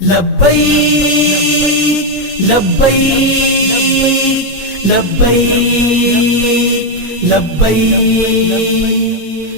لبیک لبیک لبیک لبیک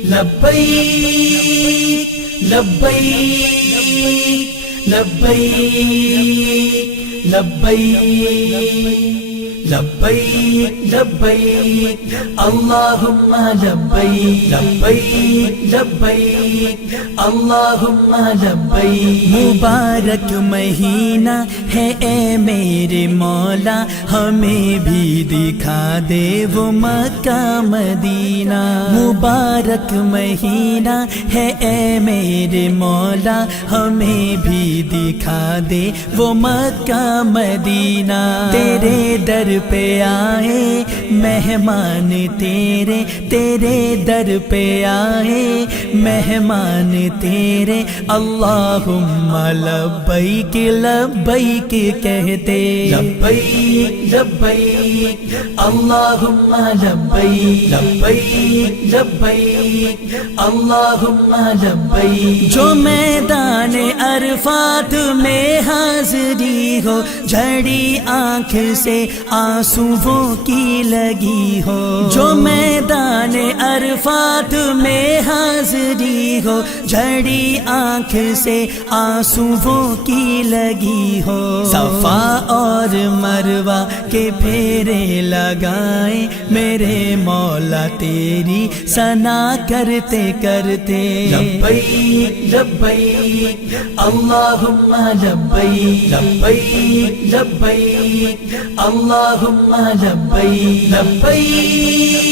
لبیک لبیک لبیک لبیک لبیک لبیک اللہم لبیک لبیک لبیک اللہم لبیک۔ مبارک مہینہ ہے اے میرے مولا، ہمیں بھی دکھا دے وہ مکہ مدینہ۔ مبارک مہینہ ہے اے میرے مولا، ہمیں بھی دکھا دے وہ مکہ مدینہ۔ تیرے در پہ آئے مہمان تیرے، تیرے در پہ آئے مہمان تیرے، اللہم لبیک لبیک کہتے۔ لبیک لبیک اللہم لبیک لبیک لبیک اللہم لبیک۔ جو میدان عرفات میں حاضری ہو، جھڑی آنکھ سے آنسوؤں کی لگی ہو۔ جو میدان عرفات میں حاضری ہو، جھڑی آنکھ سے آنسوؤں کی لگی ہو۔ صفا اور مروہ کے پھیرے لگائے میرے مولا تیری ثنا کرتے کرتے۔ لبیک لبیک اللہم لبیک لبیک لبیک اللہم لبیک لبیک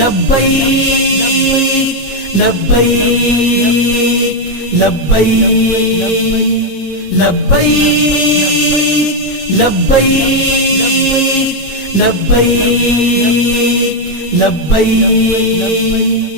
لبیک لبیک لبیک لبیک لبیک لبیک لبیک لبیک